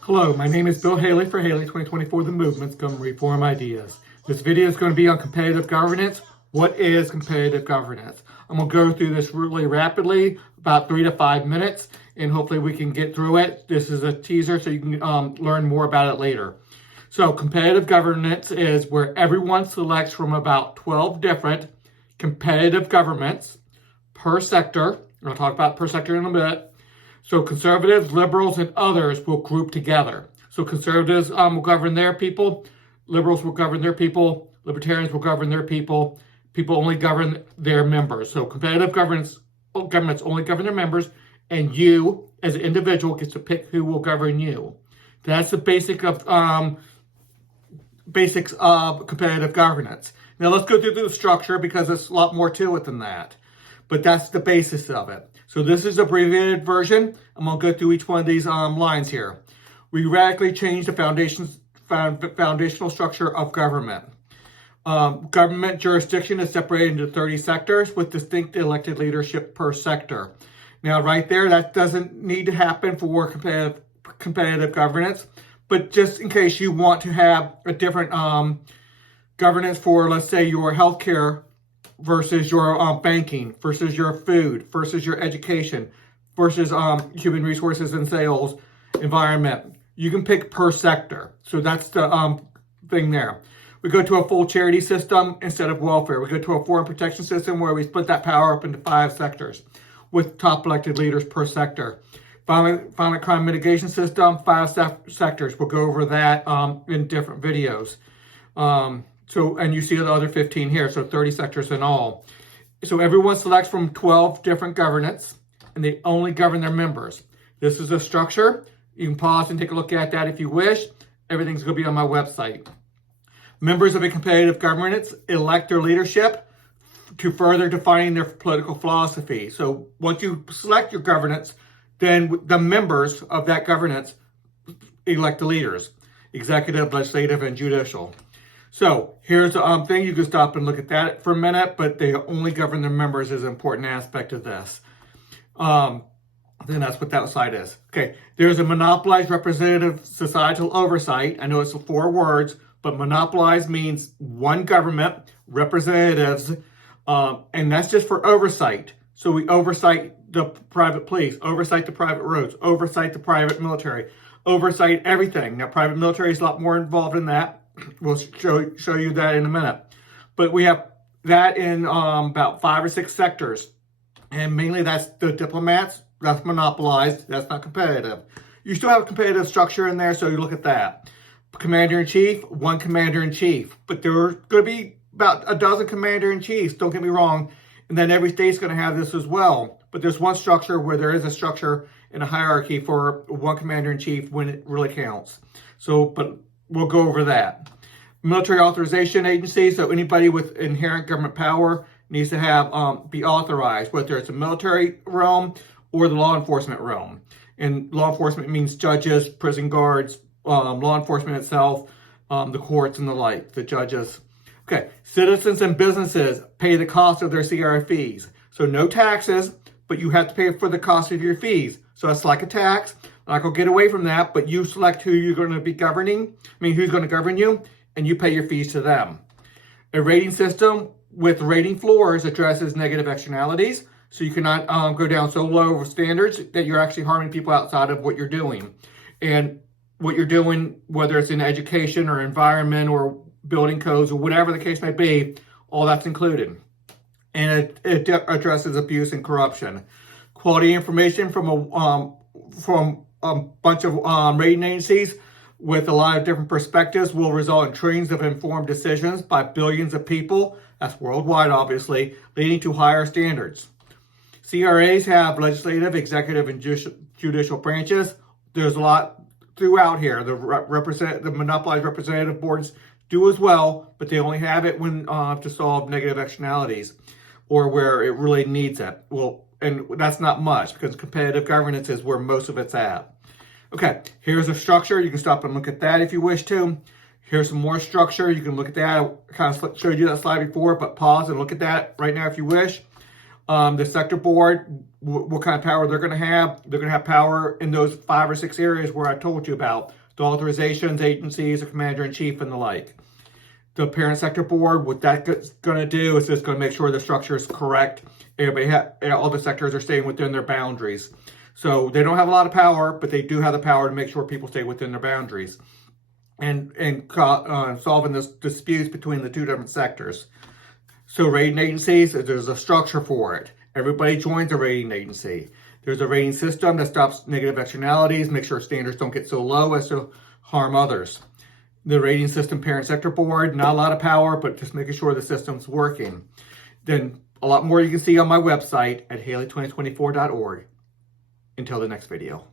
Hello, my name is Bill Haley for Haley 2024 The Movement's Government Reform Ideas. This video is going to be on competitive governance. What is competitive governance? I'm going to go through this really rapidly, about 3 to 5 minutes, and hopefully we can get through it. This is a teaser so you can learn more about it later. So competitive governance is where everyone selects from about 12 different competitive governments per sector. I'll talk about per sector in a bit. So conservatives, liberals, and others will group together. So conservatives will govern their people, liberals will govern their people, libertarians will govern their people, people only govern their members. So competitive governments only govern their members, and you, as an individual, gets to pick who will govern you. That's the basics of competitive governance. Now let's go through the structure because there's a lot more to it than that. But that's the basis of it. So this is the abbreviated version. I'm going to go through each one of these lines here. We radically changed the foundational structure of government. Government jurisdiction is separated into 30 sectors with distinct elected leadership per sector. Now right there, that doesn't need to happen for competitive governance. But just in case you want to have a different governance for, let's say, your healthcare versus your banking, versus your food, versus your education, versus human resources and sales, environment. You can pick per sector. So that's the thing there. We go to a full charity system instead of welfare. We go to a foreign protection system where we split that power up into 5 sectors with top elected leaders per sector. Violent crime mitigation system, 5 sectors. We'll go over that in different videos. And you see the other 15 here, so 30 sectors in all. So everyone selects from 12 different governance, and they only govern their members. This is a structure. You can pause and take a look at that if you wish. Everything's going to be on my website. Members of a competitive governance elect their leadership to further defining their political philosophy. So once you select your governance, then the members of that governance elect the leaders, executive, legislative, and judicial. So here's the thing. You can stop and look at that for a minute, but they only govern their members is an important aspect of this. Then that's what that side is. Okay, there's a monopolized representative societal oversight. I know it's 4 words, but monopolized means one government, representatives, and that's just for oversight. So we oversight the private police, oversight the private roads, oversight the private military, oversight everything. Now, private military is a lot more involved in that. We'll show you that in a minute. But we have that in about 5 or 6 sectors. And mainly that's the diplomats. That's monopolized. That's not competitive. You still have a competitive structure in there, so you look at that. Commander-in-chief, 1 commander-in-chief. But there are going to be about a dozen commander-in-chiefs, don't get me wrong. And then every state's going to have this as well. But there's one structure where there is a structure and a hierarchy for 1 commander-in-chief when it really counts. So, but we'll go over that. Military authorization agency, so anybody with inherent government power needs to have be authorized, whether it's a military realm or the law enforcement realm. And law enforcement means judges, prison guards, law enforcement itself, the courts and the like, the judges. Okay, citizens and businesses pay the cost of their CRA fees. So no taxes, but you have to pay for the cost of your fees. So that's like a tax. I'm not going to get away from that, but you select who you're going to be governing. Who's going to govern you, and you pay your fees to them. A rating system with rating floors addresses negative externalities, so you cannot go down so low of standards that you're actually harming people outside of what you're doing. And what you're doing, whether it's in education or environment or building codes or whatever the case may be, all that's included. And it addresses abuse and corruption. Quality information from a bunch of rating agencies with a lot of different perspectives will result in trillions of informed decisions by billions of people, that's worldwide obviously, leading to higher standards. CRAs have legislative, executive, and judicial branches. There's a lot throughout here. The monopolized representative boards do as well, but they only have it when to solve negative externalities or where it really needs it. Well, and that's not much because competitive governance is where most of it's at. Okay, here's a structure. You can stop and look at that if you wish to. Here's some more structure. You can look at that. I kind of showed you that slide before, but pause and look at that right now if you wish. The sector board, what kind of power they're going to have. They're going to have power in those 5 or 6 areas where I told you about. The authorizations, agencies, the commander-in-chief, and the like. The parent sector board, what that's going to do is just going to make sure the structure is correct. All the sectors are staying within their boundaries. So they don't have a lot of power, but they do have the power to make sure people stay within their boundaries. And solving this disputes between the 2 different sectors. So rating agencies, there's a structure for it. Everybody joins a rating agency. There's a rating system that stops negative externalities, make sure standards don't get so low as to harm others. The rating system parent sector board, not a lot of power, but just making sure the system's working. Then a lot more you can see on my website at haley2024.org. Until the next video.